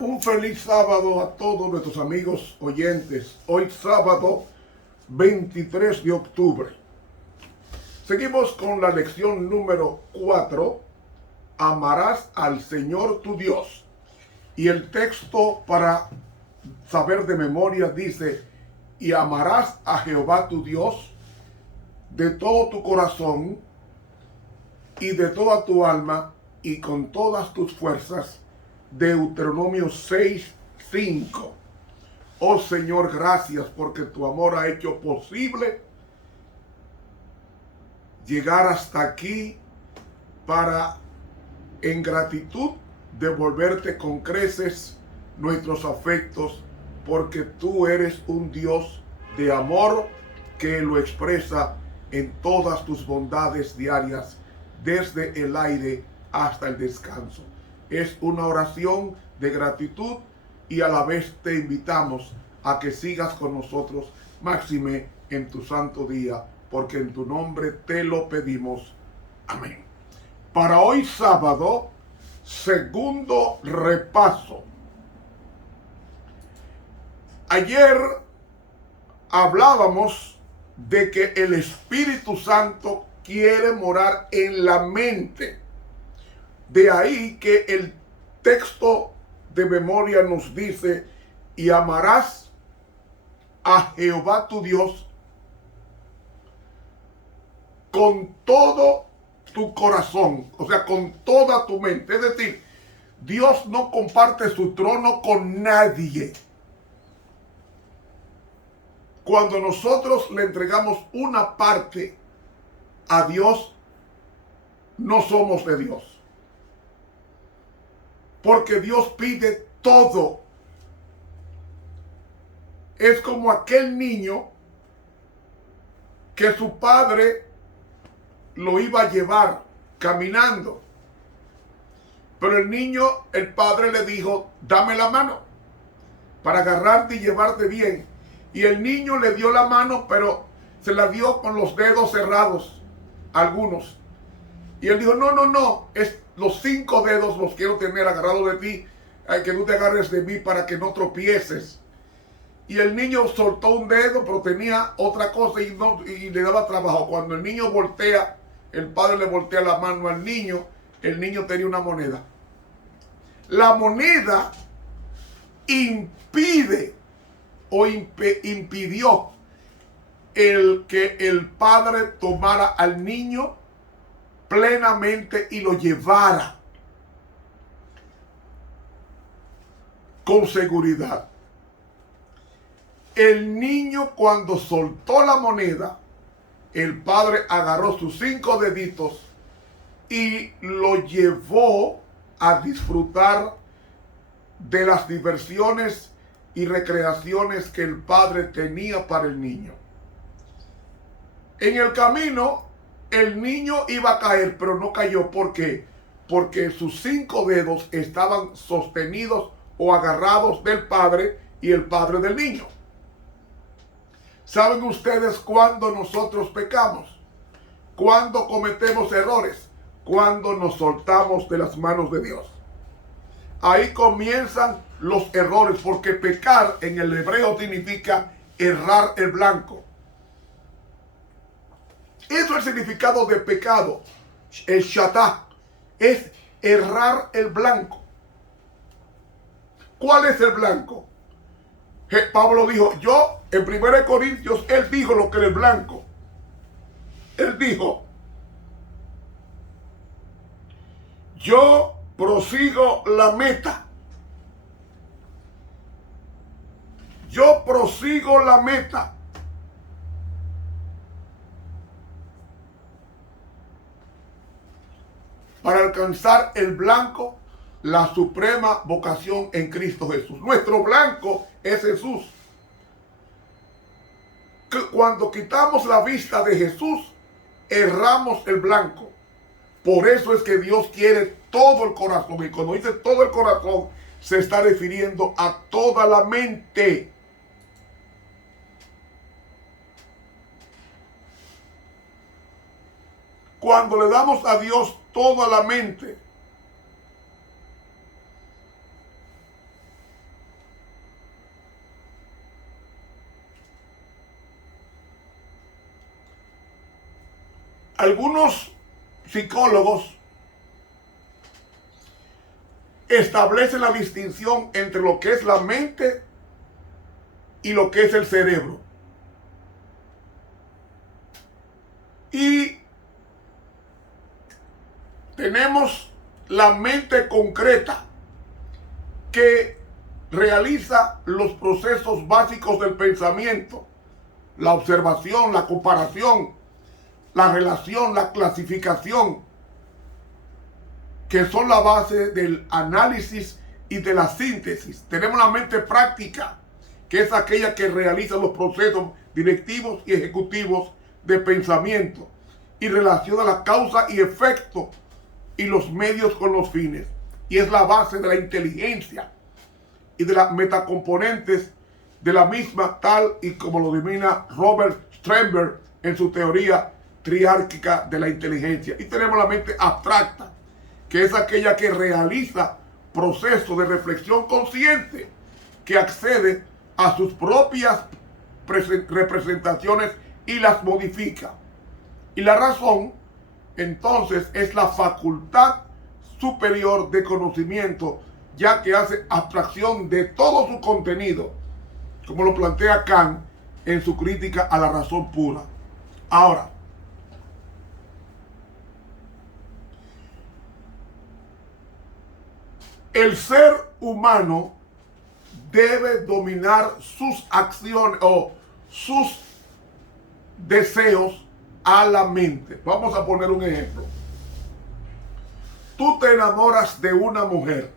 Un feliz sábado a todos nuestros amigos oyentes. Hoy sábado 23 de octubre. Seguimos con la lección número 4. Amarás al Señor tu Dios. Y el texto para saber de memoria dice: y amarás a Jehová tu Dios de todo tu corazón y de toda tu alma y con todas tus fuerzas. Deuteronomio 6:5. Oh Señor, gracias porque tu amor ha hecho posible llegar hasta aquí para, en gratitud, devolverte con creces nuestros afectos, porque tú eres un Dios de amor que lo expresa en todas tus bondades diarias, desde el aire hasta el descanso. Es una oración de gratitud y a la vez te invitamos a que sigas con nosotros, máxime en tu santo día, porque en tu nombre te lo pedimos. Amén. Para hoy sábado, segundo repaso. Ayer hablábamos de que el Espíritu Santo quiere morar en la mente. De ahí que el texto de memoria nos dice: y amarás a Jehová tu Dios con todo tu corazón, o sea, con toda tu mente. Es decir, Dios no comparte su trono con nadie. Cuando nosotros le entregamos una parte a Dios, no somos de Dios. Porque Dios pide todo. Es como aquel niño que su padre lo iba a llevar caminando. Pero el padre le dijo: dame la mano para agarrarte y llevarte bien. Y el niño le dio la mano, pero se la dio con los dedos cerrados, algunos. Y él dijo: no, los 5 dedos los quiero tener agarrados de ti, que tú te agarres de mí para que no tropieces. Y el niño soltó un dedo, pero tenía otra cosa y le daba trabajo. Cuando el niño voltea, el padre le voltea la mano al niño, el niño tenía una moneda. La moneda impide o impidió que el padre tomara al niño plenamente y lo llevara con seguridad. El niño, cuando soltó la moneda, el padre agarró sus 5 deditos y lo llevó a disfrutar de las diversiones y recreaciones que el padre tenía para el niño. En el camino, el niño iba a caer, pero no cayó. ¿Por qué? Porque sus 5 dedos estaban sostenidos o agarrados del padre y el padre del niño. ¿Saben ustedes cuándo nosotros pecamos? Cuando cometemos errores, cuando nos soltamos de las manos de Dios. Ahí comienzan los errores, porque pecar en el hebreo significa errar el blanco. Eso es el significado de pecado. El shatá es errar el blanco. ¿Cuál es el blanco? Pablo dijo, en 1 Corintios, él dijo lo que era el blanco. Él dijo: yo prosigo la meta. Yo prosigo la meta. Para alcanzar el blanco, la suprema vocación en Cristo Jesús. Nuestro blanco es Jesús. Cuando quitamos la vista de Jesús, erramos el blanco. Por eso es que Dios quiere todo el corazón. Y cuando dice todo el corazón, se está refiriendo a toda la mente. cuando le damos a Dios toda la mente, algunos psicólogos establecen la distinción entre lo que es la mente y lo que es el cerebro. Y tenemos la mente concreta que realiza los procesos básicos del pensamiento, la observación, la comparación, la relación, la clasificación, que son la base del análisis y de la síntesis. Tenemos la mente práctica, que es aquella que realiza los procesos directivos y ejecutivos de pensamiento y relaciona la causa y efecto y los medios con los fines. Y es la base de la inteligencia y de las metacomponentes de la misma, tal y como lo denomina Robert Sternberg en su teoría triárquica de la inteligencia. Y tenemos la mente abstracta, que es aquella que realiza procesos de reflexión consciente, que accede a sus propias representaciones y las modifica. Y la razón, entonces, es la facultad superior de conocimiento, ya que hace abstracción de todo su contenido, como lo plantea Kant en su crítica a la razón pura. Ahora, el ser humano debe dominar sus acciones o sus deseos a la mente. Vamos a poner un ejemplo. Tú te enamoras de una mujer.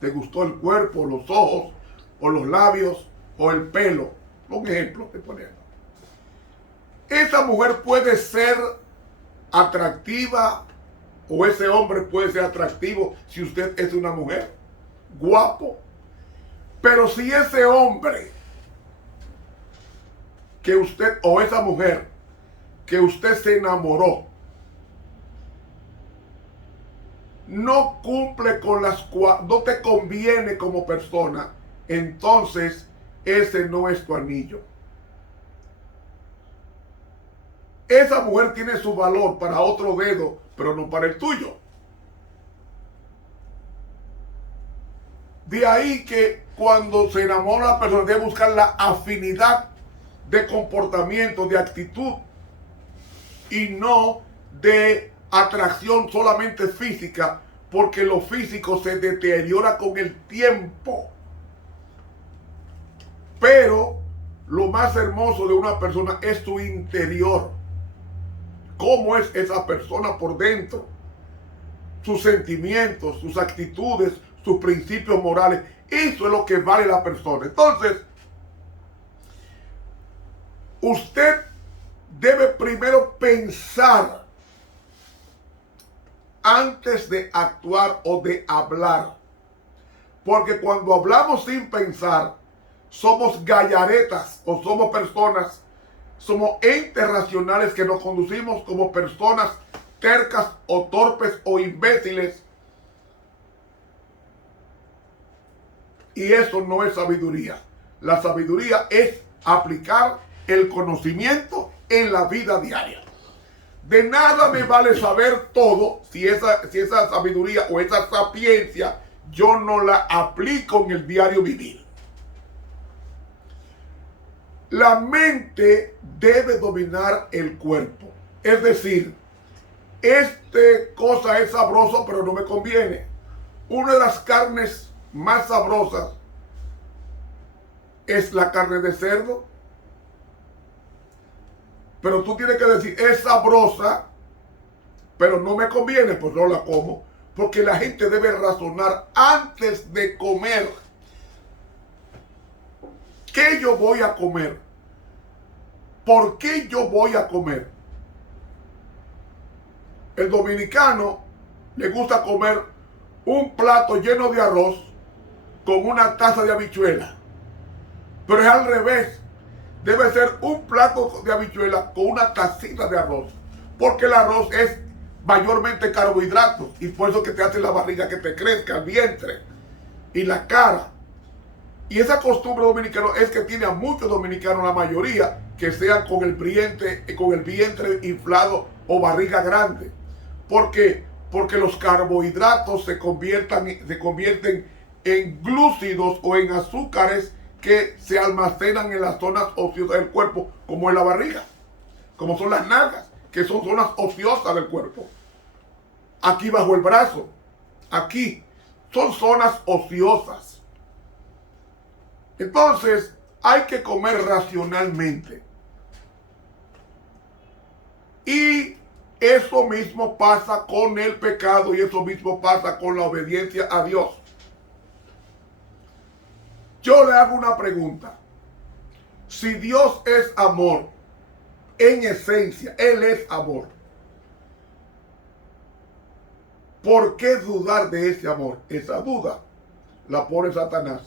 Te gustó el cuerpo, los ojos, o los labios, o el pelo. Un ejemplo estoy poniendo. Esa mujer puede ser atractiva, o ese hombre puede ser atractivo si usted es una mujer, guapo. Pero si ese hombre que usted, o esa mujer que usted se enamoró, no cumple con no te conviene como persona, entonces ese no es tu anillo. Esa mujer tiene su valor para otro dedo, pero no para el tuyo. De ahí que cuando se enamora la persona debe buscar la afinidad de comportamiento, de actitud, y no de atracción solamente física, porque lo físico se deteriora con el tiempo. Pero lo más hermoso de una persona es su interior. ¿Cómo es esa persona por dentro? Sus sentimientos, sus actitudes, sus principios morales. Eso es lo que vale la persona. Entonces, usted debe primero pensar antes de actuar o de hablar. Porque cuando hablamos sin pensar, somos gallaretas o somos personas, somos entes racionales que nos conducimos como personas tercas o torpes o imbéciles. Y eso no es sabiduría. La sabiduría es aplicar el conocimiento en la vida diaria. De nada me vale saber todo si esa sabiduría o esa sapiencia yo no la aplico en el diario vivir. La mente debe dominar el cuerpo. Es decir, cosa es sabroso pero no me conviene. Una de las carnes más sabrosas es la carne de cerdo. Pero tú tienes que decir, es sabrosa, pero no me conviene, pues no la como. Porque la gente debe razonar antes de comer. ¿Qué yo voy a comer? ¿Por qué yo voy a comer? El dominicano le gusta comer un plato lleno de arroz con una taza de habichuela. Pero es al revés. Debe ser un plato de habichuela con una tacita de arroz. Porque el arroz es mayormente carbohidratos y por eso que te hace la barriga que te crezca, el vientre y la cara. Y esa costumbre dominicana es que tiene a muchos dominicanos, la mayoría, que sean con el vientre inflado o barriga grande. ¿Por qué? Porque los carbohidratos se convierten en glúcidos o en azúcares que se almacenan en las zonas ociosas del cuerpo, como en la barriga, como son las nalgas, que son zonas ociosas del cuerpo. Aquí bajo el brazo, aquí, son zonas ociosas. Entonces, hay que comer racionalmente. Y eso mismo pasa con el pecado y eso mismo pasa con la obediencia a Dios. Yo le hago una pregunta. Si Dios es amor, en esencia, Él es amor, ¿por qué dudar de ese amor? Esa duda la pone Satanás.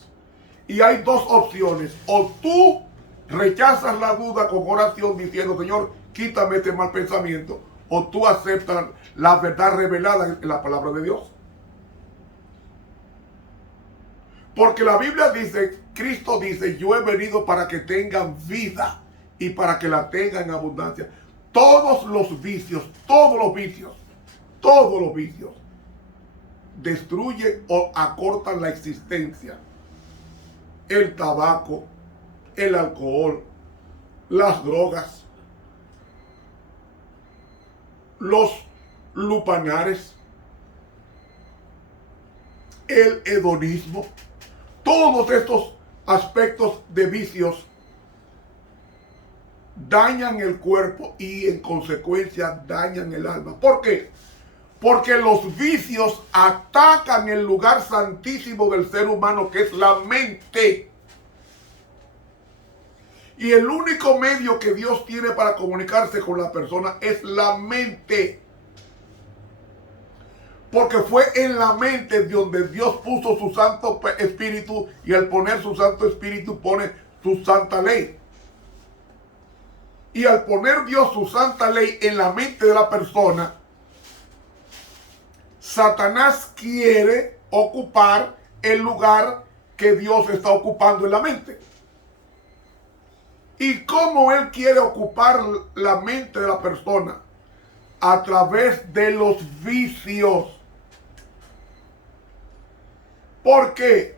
Y hay dos opciones. O tú rechazas la duda con oración diciendo, Señor, quítame este mal pensamiento. O tú aceptas la verdad revelada en la palabra de Dios. Porque la Biblia dice, Cristo dice, yo he venido para que tengan vida y para que la tengan en abundancia. Todos los vicios destruyen o acortan la existencia. El tabaco, el alcohol, las drogas, los lupanares, el hedonismo, todos estos aspectos de vicios dañan el cuerpo y en consecuencia dañan el alma. ¿Por qué? Porque los vicios atacan el lugar santísimo del ser humano, que es la mente. Y el único medio que Dios tiene para comunicarse con la persona es la mente. Porque fue en la mente donde Dios puso su Santo Espíritu, y al poner su Santo Espíritu pone su santa ley. Y al poner Dios su santa ley en la mente de la persona, Satanás quiere ocupar el lugar que Dios está ocupando en la mente. ¿Y cómo él quiere ocupar la mente de la persona? A través de los vicios. ¿Por qué?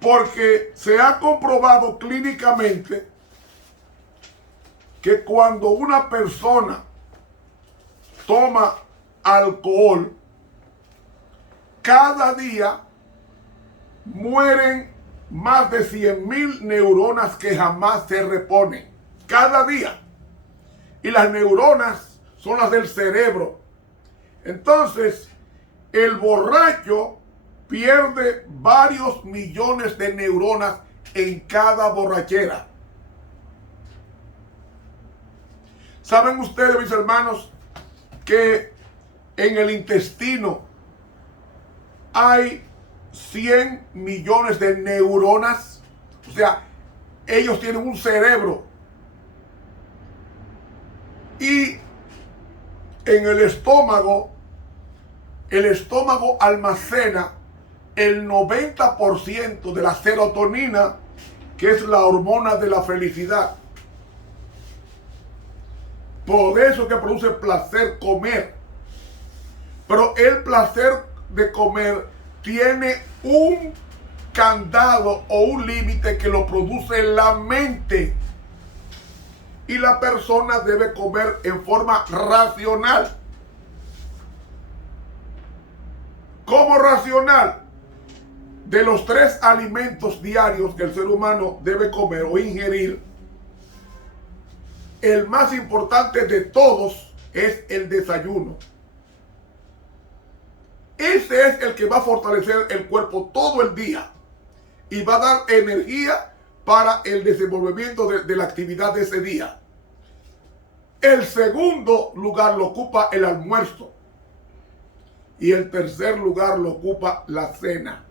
Porque se ha comprobado clínicamente que cuando una persona toma alcohol, cada día mueren más de 100,000 neuronas que jamás se reponen. Cada día. Y las neuronas son las del cerebro. Entonces, el borracho pierde varios millones de neuronas en cada borrachera. ¿Saben ustedes, mis hermanos, que en el intestino hay 100 millones de neuronas? O sea, ellos tienen un cerebro. Y en el estómago almacena el 90% de la serotonina, que es la hormona de la felicidad. Por eso que produce placer comer. Pero el placer de comer tiene un candado o un límite que lo produce la mente. Y la persona debe comer en forma racional. ¿Cómo racional? De los 3 alimentos diarios que el ser humano debe comer o ingerir, el más importante de todos es el desayuno. Ese es el que va a fortalecer el cuerpo todo el día y va a dar energía para el desenvolvimiento de la actividad de ese día. El segundo lugar lo ocupa el almuerzo y el tercer lugar lo ocupa la cena.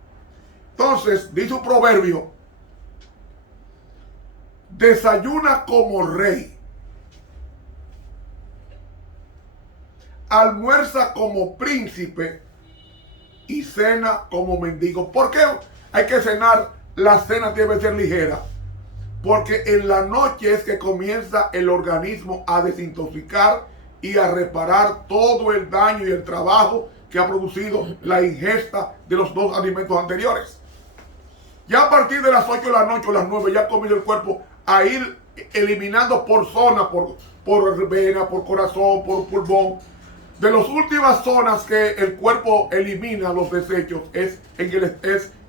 Entonces, dice un proverbio: desayuna como rey almuerza como príncipe y cena como mendigo. ¿Por qué hay que cenar? La cena debe ser ligera. Porque en la noche es que comienza el organismo a desintoxicar y a reparar todo el daño y el trabajo que ha producido la ingesta de los dos alimentos anteriores. Ya a partir de las 8 de la noche o las 9 ya comienza el cuerpo a ir eliminando por zona, por vena, por corazón, por pulmón. De las últimas zonas que el cuerpo elimina los desechos es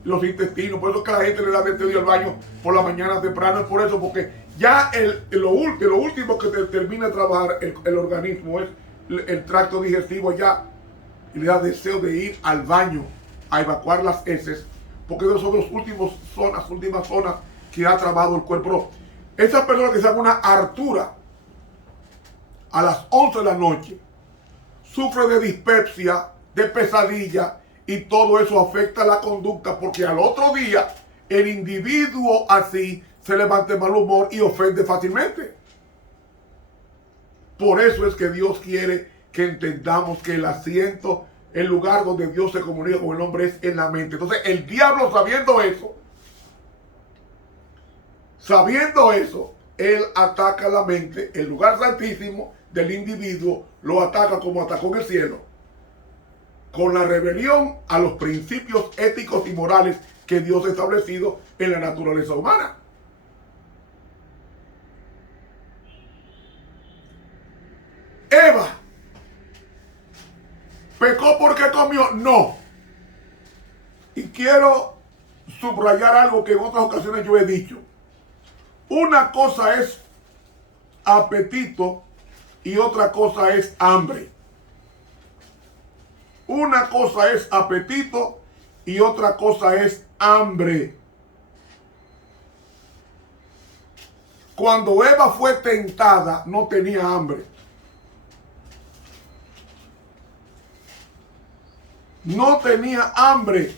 los intestinos. Por eso que la gente le da deseo al baño por la mañana temprano. Es por eso, porque ya lo último que termina de trabajar el organismo es el tracto digestivo ya. Y le da deseo de ir al baño a evacuar las heces. Porque esos son las últimas zonas que ha trabajado el cuerpo. Esa persona que se haga una hartura a las 11 de la noche sufre de dispepsia, de pesadilla, y todo eso afecta la conducta, porque al otro día el individuo así se levanta de mal humor y ofende fácilmente. Por eso es que Dios quiere que entendamos que el asiento, el lugar donde Dios se comunica con el hombre es en la mente. Entonces el diablo, sabiendo eso, él ataca la mente, el lugar santísimo del individuo, lo ataca como atacó en el cielo, con la rebelión a los principios éticos y morales que Dios ha establecido en la naturaleza humana. Eva pecó porque comió, no. Y quiero subrayar algo que en otras ocasiones yo he dicho. Una cosa es apetito y otra cosa es hambre. Una cosa es apetito y otra cosa es hambre. Cuando Eva fue tentada, no tenía hambre. No tenía hambre.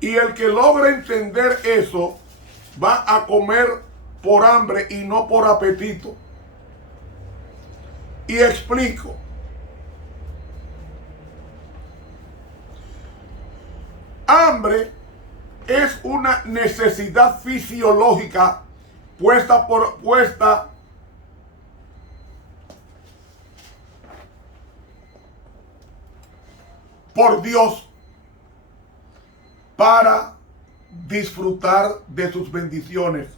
Y el que logra entender eso va a comer por hambre y no por apetito. Y explico. Hambre es una necesidad fisiológica puesta por Dios para disfrutar de sus bendiciones.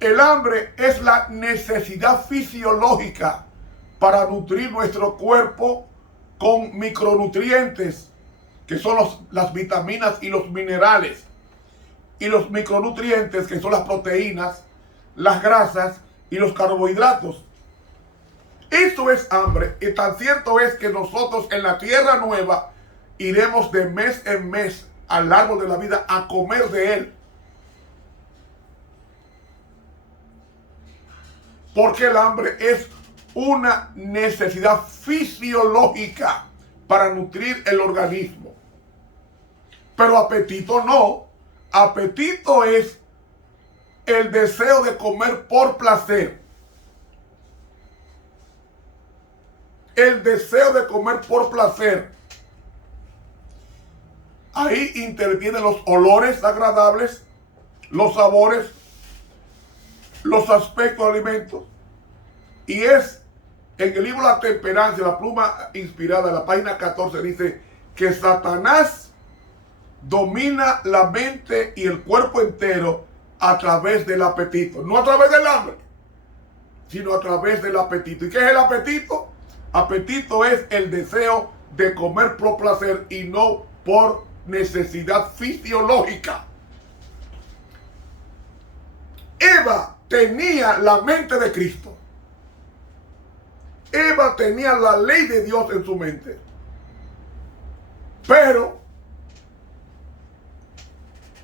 El hambre es la necesidad fisiológica para nutrir nuestro cuerpo con micronutrientes, que son las vitaminas y los minerales, y los micronutrientes, que son las proteínas, las grasas y los carbohidratos. Eso es hambre, y tan cierto es que nosotros en la tierra nueva iremos de mes en mes al largo de la vida a comer de él. Porque el hambre es una necesidad fisiológica para nutrir el organismo. Pero apetito no. Apetito es el deseo de comer por placer. El deseo de comer por placer. Ahí intervienen los olores agradables, los sabores, los aspectos de alimentos. Y es en el libro La Temperancia, la pluma inspirada, la página 14, dice que Satanás domina la mente y el cuerpo entero a través del apetito. No a través del hambre, sino a través del apetito. ¿Y qué es el apetito? Apetito es el deseo de comer por placer y no por necesidad fisiológica. Eva tenía la mente de Cristo. Eva tenía la ley de Dios en su mente. Pero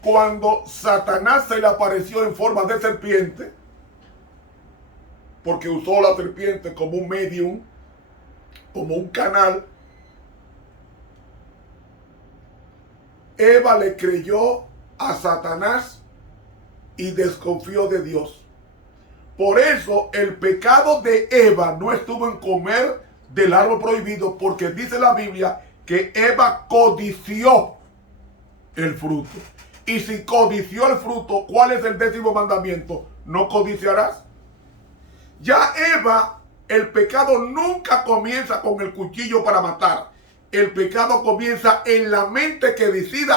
cuando Satanás se le apareció en forma de serpiente, porque usó la serpiente como un medium, como un canal, Eva le creyó a Satanás y desconfió de Dios. Por eso el pecado de Eva no estuvo en comer del árbol prohibido, porque dice la Biblia que Eva codició el fruto. Y si codició el fruto, ¿cuál es el 10º mandamiento? No codiciarás. Ya Eva, el pecado nunca comienza con el cuchillo para matar. El pecado comienza en la mente que decide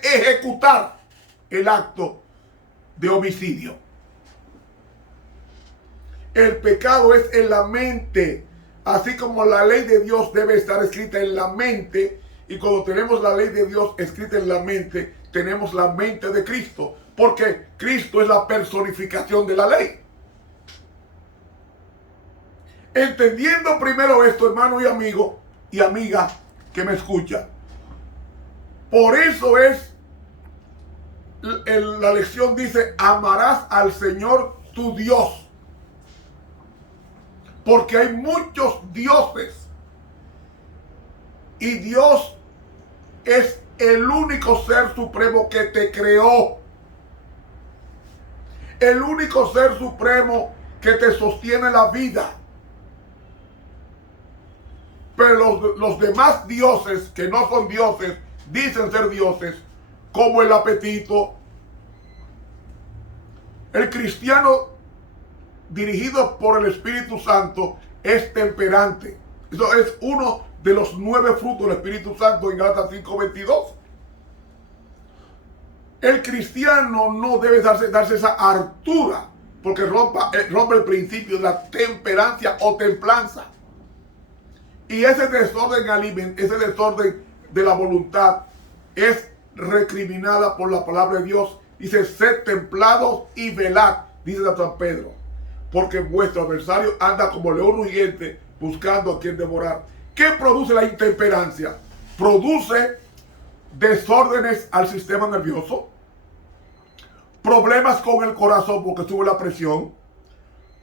ejecutar el acto de homicidio. El pecado es en la mente, así como la ley de Dios debe estar escrita en la mente. Y cuando tenemos la ley de Dios escrita en la mente, tenemos la mente de Cristo, porque Cristo es la personificación de la ley. Entendiendo primero esto, hermano y amigo y amiga que me escucha, por eso es, la lección dice, amarás al Señor tu Dios, porque hay muchos dioses y Dios es el único ser supremo que te creó, el único ser supremo que te sostiene la vida. Pero los demás dioses que no son dioses, dicen ser dioses, como el apetito. El cristiano dirigido por el Espíritu Santo es temperante. Eso es uno de los 9 frutos del Espíritu Santo en Gálatas 5:22. El cristiano no debe darse esa hartura, porque rompe el principio de la temperancia o templanza. Y ese desorden de la voluntad es recriminada por la palabra de Dios. Dice, sed templados y velad, dice San Pedro, porque vuestro adversario anda como león rugiente buscando a quien devorar. ¿Qué produce la intemperancia? Produce desórdenes al sistema nervioso, problemas con el corazón porque sube la presión,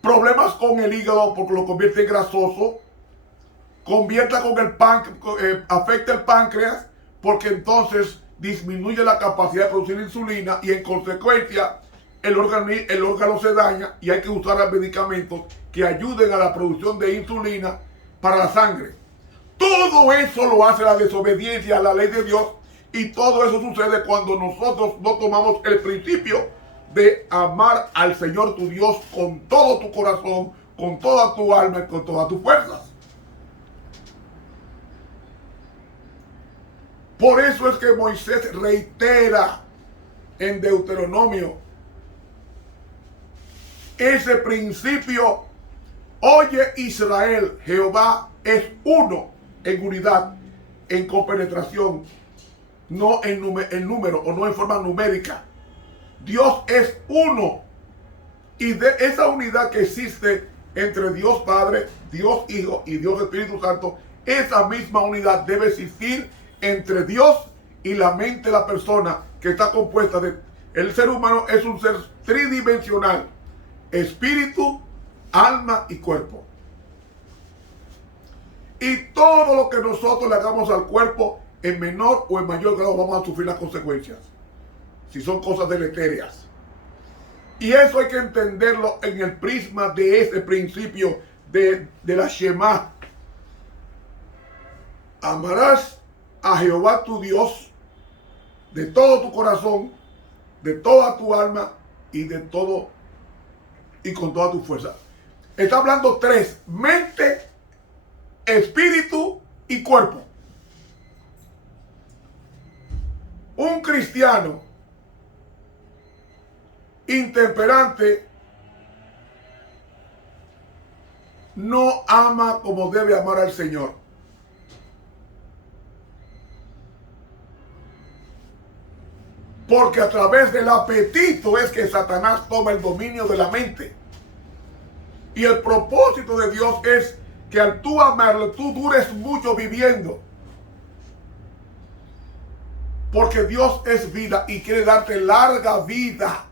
problemas con el hígado porque lo convierte en grasoso, afecta el páncreas porque entonces disminuye la capacidad de producir insulina y en consecuencia el órgano se daña y hay que usar medicamentos que ayuden a la producción de insulina para la sangre. Todo eso lo hace la desobediencia a la ley de Dios, y todo eso sucede cuando nosotros no tomamos el principio de amar al Señor tu Dios con todo tu corazón, con toda tu alma y con todas tus fuerzas. Por eso es que Moisés reitera en Deuteronomio ese principio: oye Israel, Jehová es uno en unidad, en compenetración, no en número o no en forma numérica. Dios es uno, y de esa unidad que existe entre Dios Padre, Dios Hijo y Dios Espíritu Santo, esa misma unidad debe existir entre Dios y la mente de la persona, que está compuesta de... El ser humano es un ser tridimensional: espíritu, alma y cuerpo. Y todo lo que nosotros le hagamos al cuerpo, en menor o en mayor grado vamos a sufrir las consecuencias, si son cosas deleterias. Y eso hay que entenderlo en el prisma de ese principio de la Shema. Amarás a Jehová tu Dios de todo tu corazón, de toda tu alma y con toda tu fuerza. Está hablando 3: mente, espíritu y cuerpo. Un cristiano intemperante no ama como debe amar al Señor. Porque a través del apetito es que Satanás toma el dominio de la mente. Y el propósito de Dios es que al tú amarlo, tú dures mucho viviendo. Porque Dios es vida y quiere darte larga vida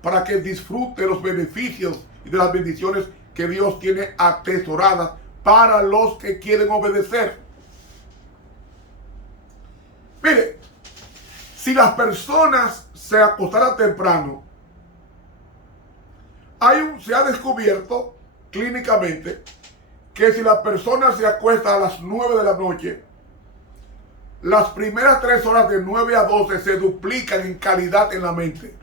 para que disfrute los beneficios y de las bendiciones que Dios tiene atesoradas para los que quieren obedecer. Mire, si las personas se acostaran temprano, Se ha descubierto clínicamente que si la persona se acuesta a las 9 de la noche, las primeras 3 horas de 9 a 12 se duplican en calidad en la mente.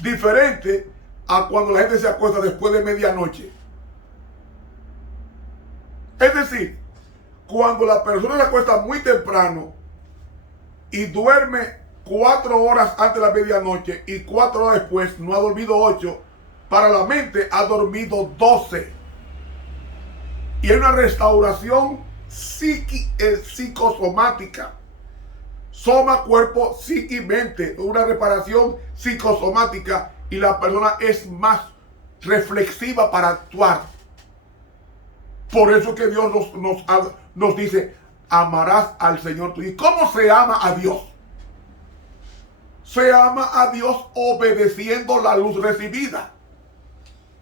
Diferente a cuando la gente se acuesta después de medianoche. Es decir, cuando la persona se acuesta muy temprano y duerme 4 horas antes de la medianoche y 4 horas después, no ha dormido 8, para la mente ha dormido 12. Y hay una restauración psicosomática. Soma, cuerpo, psiqui, mente. Una reparación psicosomática y la persona es más reflexiva para actuar. Por eso que Dios nos dice, amarás al Señor tuyo. ¿Y cómo se ama a Dios? Se ama a Dios obedeciendo la luz recibida.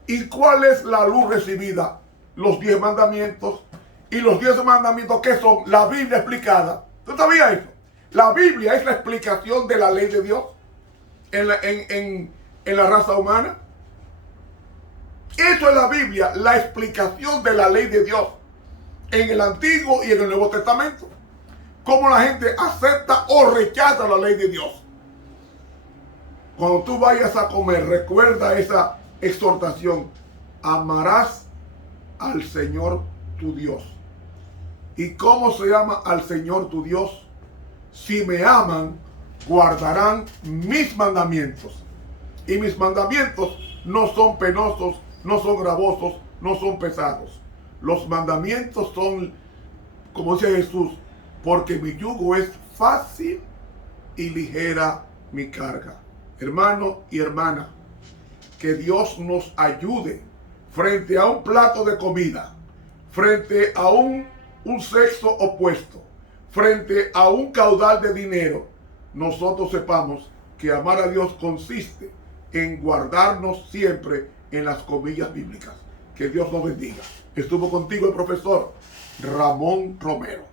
¿Y cuál es la luz recibida? Los 10 mandamientos. Y los 10 mandamientos, ¿qué son? La Biblia explicada. ¿Tú sabías eso? La Biblia es la explicación de la ley de Dios en la raza humana. Eso es la Biblia, la explicación de la ley de Dios en el Antiguo y en el Nuevo Testamento. Cómo la gente acepta o rechaza la ley de Dios. Cuando tú vayas a comer, recuerda esa exhortación. Amarás al Señor tu Dios. ¿Y cómo se llama al Señor tu Dios? Si me aman, guardarán mis mandamientos. Y mis mandamientos no son penosos, no son gravosos, no son pesados. Los mandamientos son, como dice Jesús, porque mi yugo es fácil y ligera mi carga. Hermano y hermana, que Dios nos ayude frente a un plato de comida, frente a un sexo opuesto, frente a un caudal de dinero, nosotros sepamos que amar a Dios consiste en guardarnos siempre en las comillas bíblicas. Que Dios nos bendiga. Estuvo contigo el profesor Ramón Romero.